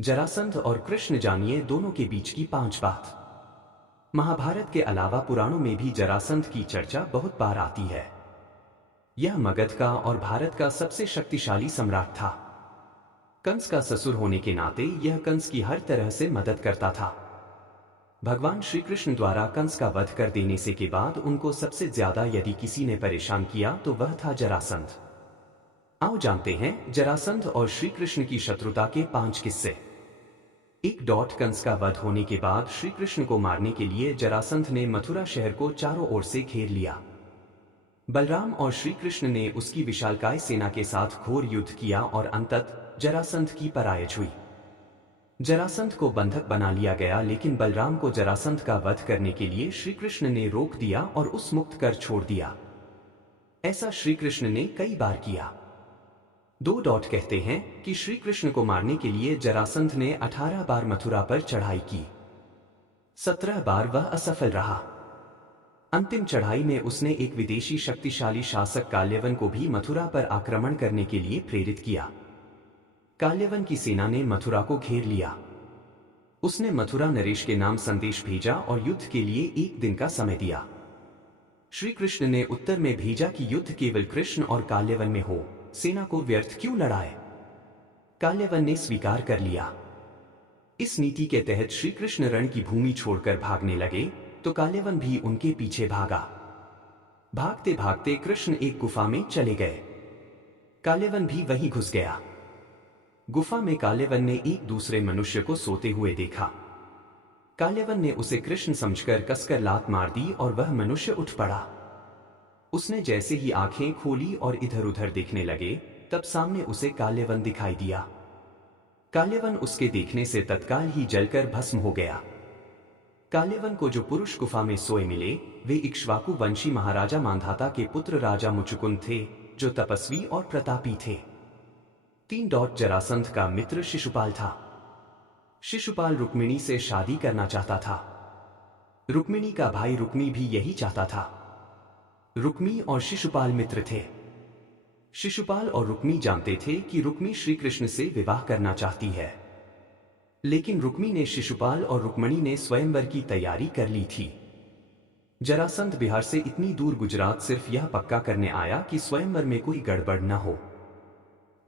जरासंध और कृष्ण जानिए दोनों के बीच की 5 बात। महाभारत के अलावा पुराणों में भी जरासंध की चर्चा बहुत बार आती है। यह मगध का और भारत का सबसे शक्तिशाली सम्राट था। कंस का ससुर होने के नाते यह कंस की हर तरह से मदद करता था। भगवान श्री कृष्ण द्वारा कंस का वध कर देने से के बाद उनको सबसे ज्यादा यदि किसी ने परेशान किया तो वह था जरासंध। आओ जानते हैं जरासंध और श्री कृष्ण की शत्रुता के 5 किस्से। कंस का वध होने के बाद श्री कृष्ण को मारने के लिए जरासंध ने मथुरा शहर को चारों ओर से घेर लिया। बलराम और श्री कृष्ण ने उसकी विशालकाय सेना के साथ घोर युद्ध किया और अंततः जरासंध की पराजय हुई। जरासंध को बंधक बना लिया गया, लेकिन बलराम को जरासंध का वध करने के लिए श्री कृष्ण ने रोक दिया और उस मुक्त कर छोड़ दिया। ऐसा श्री कृष्ण ने कई बार किया। कहते हैं कि श्री कृष्ण को मारने के लिए जरासंध ने 18 बार मथुरा पर चढ़ाई की। 17 बार वह असफल रहा। अंतिम चढ़ाई में उसने एक विदेशी शक्तिशाली शासक काल्यवन को भी मथुरा पर आक्रमण करने के लिए प्रेरित किया। काल्यवन की सेना ने मथुरा को घेर लिया। उसने मथुरा नरेश के नाम संदेश भेजा और युद्ध के लिए 1 दिन का समय दिया। श्री कृष्ण ने उत्तर में भेजा कि युद्ध केवल कृष्ण और काल्यवन में हो, सेना को व्यर्थ क्यों लड़ाए। काल्यवन ने स्वीकार कर लिया। इस नीति के तहत श्री कृष्ण रण की भूमि छोड़कर भागने लगे तो काल्यवन भी उनके पीछे भागा। भागते भागते कृष्ण एक गुफा में चले गए। काल्यवन भी वहीं घुस गया। गुफा में काल्यवन ने एक दूसरे मनुष्य को सोते हुए देखा। काल्यवन ने उसे कृष्ण समझकर कसकर लात मार दी और वह मनुष्य उठ पड़ा। उसने जैसे ही आंखें खोली और इधर उधर देखने लगे, तब सामने उसे काल्यवन दिखाई दिया। काल्यवन उसके देखने से तत्काल ही जलकर भस्म हो गया। काल्यवन को जो पुरुष गुफा में सोए मिले वे इक्ष्वाकु वंशी महाराजा मांधाता के पुत्र राजा मुचुकुंद थे, जो तपस्वी और प्रतापी थे। जरासंध का मित्र शिशुपाल था। शिशुपाल रुक्मिणी से शादी करना चाहता था। रुक्मिणी का भाई रुक्मी भी यही चाहता था। रुक्मी और शिशुपाल मित्र थे। शिशुपाल और रुक्मी जानते थे कि रुक्मी श्री कृष्ण से विवाह करना चाहती है, लेकिन रुक्मी ने शिशुपाल और रुक्मिणी ने स्वयंवर की तैयारी कर ली थी। जरासंध बिहार से इतनी दूर गुजरात सिर्फ यह पक्का करने आया कि स्वयंवर में कोई गड़बड़ न हो,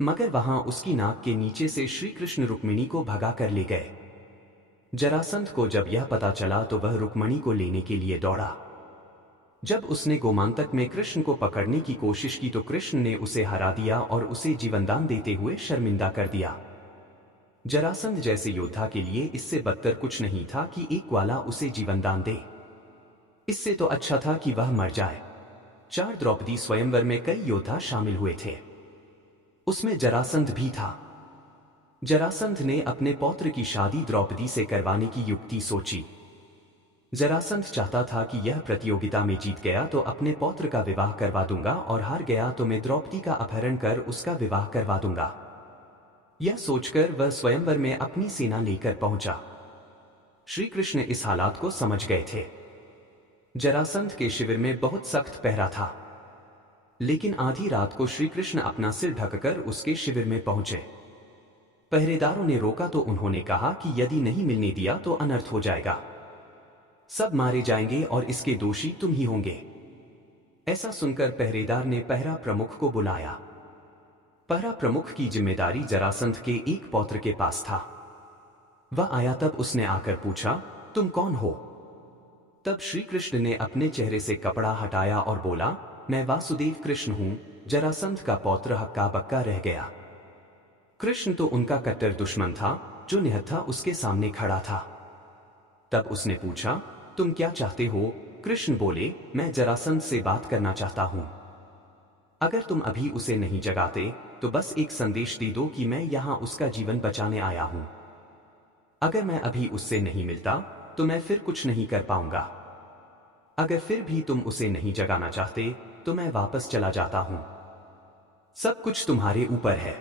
मगर वहां उसकी नाक के नीचे से श्री कृष्ण रुक्मिणी को भगा कर ले गए। जरासंध को जब यह पता चला तो वह रुक्मिणी को लेने के लिए दौड़ा। जब उसने गोमांतक में कृष्ण को पकड़ने की कोशिश की तो कृष्ण ने उसे हरा दिया और उसे जीवनदान देते हुए शर्मिंदा कर दिया। जरासंध जैसे योद्धा के लिए इससे बदतर कुछ नहीं था कि एक ग्वाला उसे जीवनदान दे। इससे तो अच्छा था कि वह मर जाए। 4 द्रौपदी स्वयंवर में कई योद्धा शामिल हुए थे, उसमें जरासंध भी था। जरासंध ने अपने पौत्र की शादी द्रौपदी से करवाने की युक्ति सोची। जरासंध चाहता था कि यह प्रतियोगिता में जीत गया तो अपने पौत्र का विवाह करवा दूंगा और हार गया तो मैं द्रौपदी का अपहरण कर उसका विवाह करवा दूंगा। यह सोचकर वह स्वयंवर में अपनी सेना लेकर पहुंचा। श्री कृष्ण इस हालात को समझ गए थे। जरासंध के शिविर में बहुत सख्त पहरा था, लेकिन आधी रात को श्री कृष्ण अपना सिर ढककर उसके शिविर में पहुंचे। पहरेदारों ने रोका तो उन्होंने कहा कि यदि नहीं मिलने दिया तो अनर्थ हो जाएगा, सब मारे जाएंगे और इसके दोषी तुम ही होंगे। ऐसा सुनकर पहरेदार ने पहरा प्रमुख को बुलाया। पहरा प्रमुख की जिम्मेदारी जरासंध के एक पौत्र के पास था। वह आया तब उसने आकर पूछा, तुम कौन हो? तब श्री कृष्ण ने अपने चेहरे से कपड़ा हटाया और बोला, मैं वासुदेव कृष्ण हूं, जरासंध का पौत्र हक्का बक्का रह गया। कृष्ण तो उनका कट्टर दुश्मन था, जो निहत्था उसके सामने खड़ा था। तब उसने पूछा, तुम क्या चाहते हो? कृष्ण बोले, मैं जरासंध से बात करना चाहता हूं। अगर तुम अभी उसे नहीं जगाते तो बस एक संदेश दे दो कि मैं यहां उसका जीवन बचाने आया हूं। अगर मैं अभी उससे नहीं मिलता तो मैं फिर कुछ नहीं कर पाऊंगा। अगर फिर भी तुम उसे नहीं जगाना चाहते तो मैं वापस चला जाता हूं। सब कुछ तुम्हारे ऊपर है।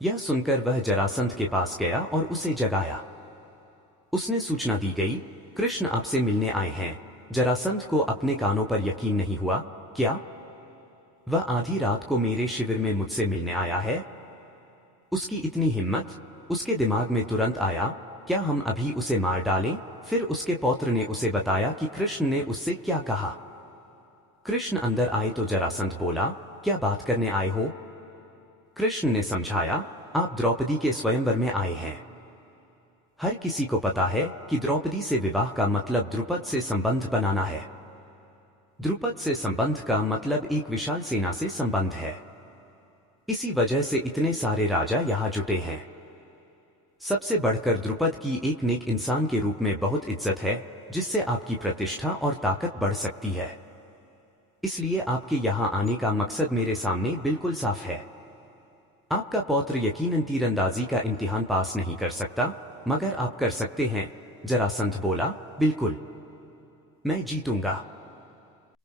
यह सुनकर वह जरासंध के पास गया और उसे जगाया। उसने सूचना दी गई, कृष्ण आपसे मिलने आए हैं। जरासंध को अपने कानों पर यकीन नहीं हुआ। क्या वह आधी रात को मेरे शिविर में मुझसे मिलने आया है? उसकी इतनी हिम्मत? उसके दिमाग में तुरंत आया, क्या हम अभी उसे मार डालें? फिर उसके पौत्र ने उसे बताया कि कृष्ण ने उससे क्या कहा। कृष्ण अंदर आए तो जरासंध बोला, क्या बात करने आए हो? कृष्ण ने समझाया, आप द्रौपदी के स्वयंवर में आए हैं। हर किसी को पता है कि द्रौपदी से विवाह का मतलब द्रुपद से संबंध बनाना है। द्रुपद से संबंध का मतलब एक विशाल सेना से संबंध है। इसी वजह से इतने सारे राजा यहां जुटे हैं। सबसे बढ़कर द्रुपद की एक नेक इंसान के रूप में बहुत इज्जत है, जिससे आपकी प्रतिष्ठा और ताकत बढ़ सकती है। इसलिए आपके यहां आने का मकसद मेरे सामने बिल्कुल साफ है। आपका पौत्र यकीनन तीरंदाजी का इम्तिहान पास नहीं कर सकता, मगर आप कर सकते हैं। जरासंध बोला, बिल्कुल, मैं जीतूंगा।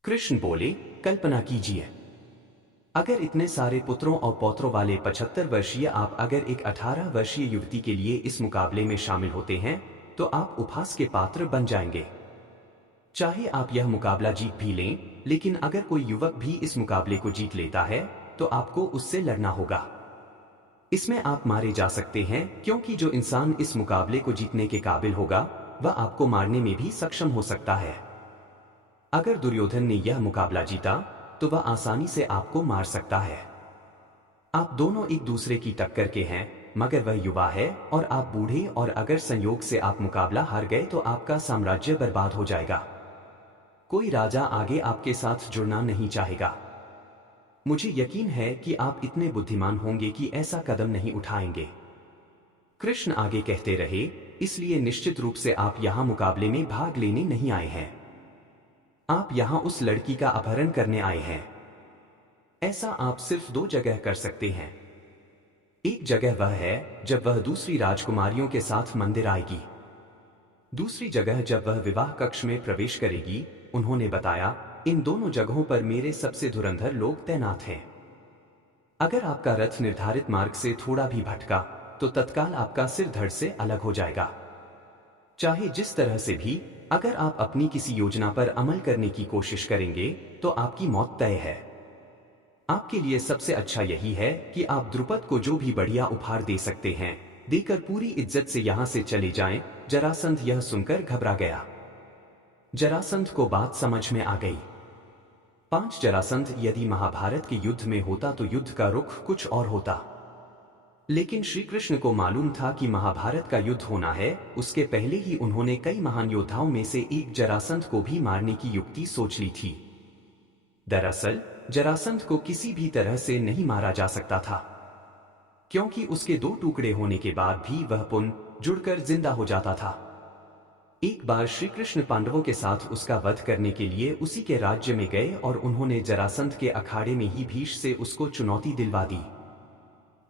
कृष्ण बोले, कल्पना कीजिए, अगर इतने सारे पुत्रों और पौत्रों वाले 75 वर्षीय आप अगर एक 18 वर्षीय युवती के लिए इस मुकाबले में शामिल होते हैं, तो आप उपहास के पात्र बन जाएंगे। चाहे आप यह मुकाबला जीत भी लें, लेकिन अगर कोई युवक भी इस मुकाबले को जीत लेता है, तो आपको उससे लड़ना होगा। इसमें आप मारे जा सकते हैं, क्योंकि जो इंसान इस मुकाबले को जीतने के काबिल होगा, वह आपको मारने में भी सक्षम हो सकता है। अगर दुर्योधन ने यह मुकाबला जीता, तो वह आसानी से आपको मार सकता है। आप दोनों एक दूसरे की टक्कर के हैं, मगर वह युवा है और आप बूढ़े, और अगर संयोग से आप मुकाबला हार गए तो आपका साम्राज्य बर्बाद हो जाएगा। कोई राजा आगे आपके साथ जुड़ना नहीं चाहेगा। मुझे यकीन है कि आप इतने बुद्धिमान होंगे कि ऐसा कदम नहीं उठाएंगे। कृष्ण आगे कहते रहे, इसलिए निश्चित रूप से आप यहां मुकाबले में भाग लेने नहीं आए हैं। आप यहां उस लड़की का अपहरण करने आए हैं। ऐसा आप सिर्फ 2 जगह कर सकते हैं। एक जगह वह है जब वह दूसरी राजकुमारियों के साथ मंदिर आएगी। दूसरी जगह जब वह विवाह कक्ष में प्रवेश करेगी। उन्होंने बताया, इन दोनों जगहों पर मेरे सबसे धुरंधर लोग तैनात हैं। अगर आपका रथ निर्धारित मार्ग से थोड़ा भी भटका, तो तत्काल आपका सिर धड़ से अलग हो जाएगा। चाहे जिस तरह से भी, अगर आप अपनी किसी योजना पर अमल करने की कोशिश करेंगे, तो आपकी मौत तय है। आपके लिए सबसे अच्छा यही है कि आप द्रुपद को जो भी बढ़िया उपहार दे सकते हैं, देकर पूरी इज्जत से यहां से चले जाएं। जरासंध यह सुनकर घबरा गया। जरासंध को बात समझ में आ गई। 5 जरासंध यदि महाभारत के युद्ध में होता तो युद्ध का रुख कुछ और होता। लेकिन श्री कृष्ण को मालूम था कि महाभारत का युद्ध होना है। उसके पहले ही उन्होंने कई महान योद्धाओं में से एक जरासंध को भी मारने की युक्ति सोच ली थी। दरअसल जरासंध को किसी भी तरह से नहीं मारा जा सकता था, क्योंकि उसके 2 टुकड़े होने के बाद भी वह पुनः जुड़कर जिंदा हो जाता था। एक बार श्री कृष्ण पांडवों के साथ उसका वध करने के लिए उसी के राज्य में गए और उन्होंने जरासंध के अखाड़े में ही भीष्म से उसको चुनौती दिलवा दी।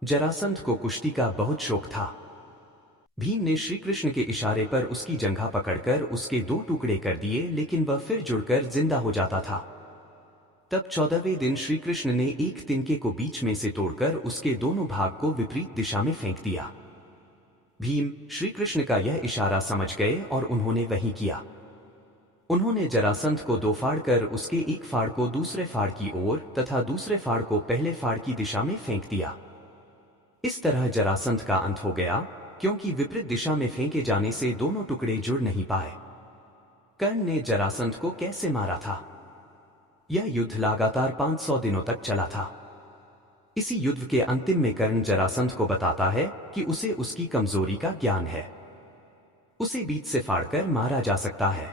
जरासंध को कुश्ती का बहुत शौक था। भीम ने श्री कृष्ण के इशारे पर उसकी जंघा पकड़कर उसके 2 टुकड़े कर दिए, लेकिन वह फिर जुड़कर जिंदा हो जाता था। तब 14वें दिन श्री कृष्ण ने एक तिनके को बीच में से तोड़कर उसके दोनों भाग को विपरीत दिशा में फेंक दिया। भीम श्री कृष्ण का यह इशारा समझ गए और उन्होंने वही किया। उन्होंने जरासंध को 2 फाड़ कर उसके एक फाड़ को दूसरे फाड़ की ओर तथा दूसरे फाड़ को पहले फाड़ की दिशा में फेंक दिया। इस तरह जरासंध का अंत हो गया, क्योंकि विपरीत दिशा में फेंके जाने से दोनों टुकड़े जुड़ नहीं पाए। कर्ण ने जरासंध को कैसे मारा था? यह युद्ध लगातार 500 दिनों तक चला था। इसी युद्ध के अंतिम में कर्ण जरासंध को बताता है कि उसे उसकी कमजोरी का ज्ञान है। उसे बीच से फाड़कर मारा जा सकता है।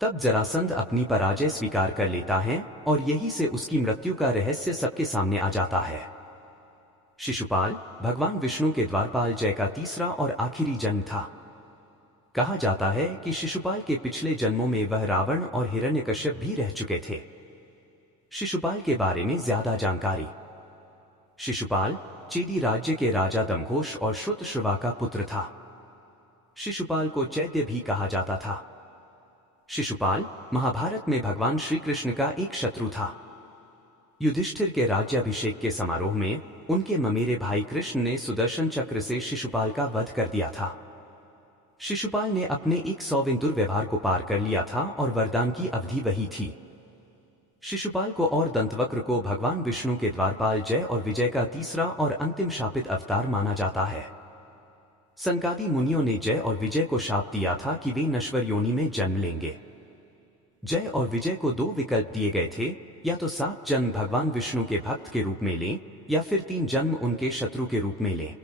तब जरासंध अपनी पराजय स्वीकार कर लेता है और यही से उसकी मृत्यु का रहस्य सबके सामने आ जाता है। शिशुपाल भगवान विष्णु के द्वारपाल जय का तीसरा और आखिरी जन्म था। कहा जाता है कि शिशुपाल के पिछले जन्मों में वह रावण और हिरण्यकश्यप भी रह चुके थे। शिशुपाल के बारे में ज्यादा जानकारी। शिशुपाल चेदी राज्य के राजा दमघोष और श्रुतश्रवा का पुत्र था। शिशुपाल को चैत्य भी कहा जाता था। शिशुपाल महाभारत में भगवान श्री कृष्ण का एक शत्रु था। युधिष्ठिर के राज्याभिषेक के समारोह में उनके ममेरे भाई कृष्ण ने सुदर्शन चक्र से शिशुपाल का वध कर दिया था। शिशुपाल ने अपने 100वें दुर्व्यवहार को पार कर लिया था और वरदान की अवधि वही थी। शिशुपाल को और दंतवक्र को भगवान विष्णु के द्वारपाल जय और विजय का तीसरा और अंतिम शापित अवतार माना जाता है। संकादी मुनियों ने जय और विजय को शाप दिया था कि वे नश्वर योनि में जन्म लेंगे। जय और विजय को दो विकल्प दिए गए थे, या तो 7 जन्म भगवान विष्णु के भक्त के रूप में लें या फिर 3 जन्म उनके शत्रु के रूप में लें।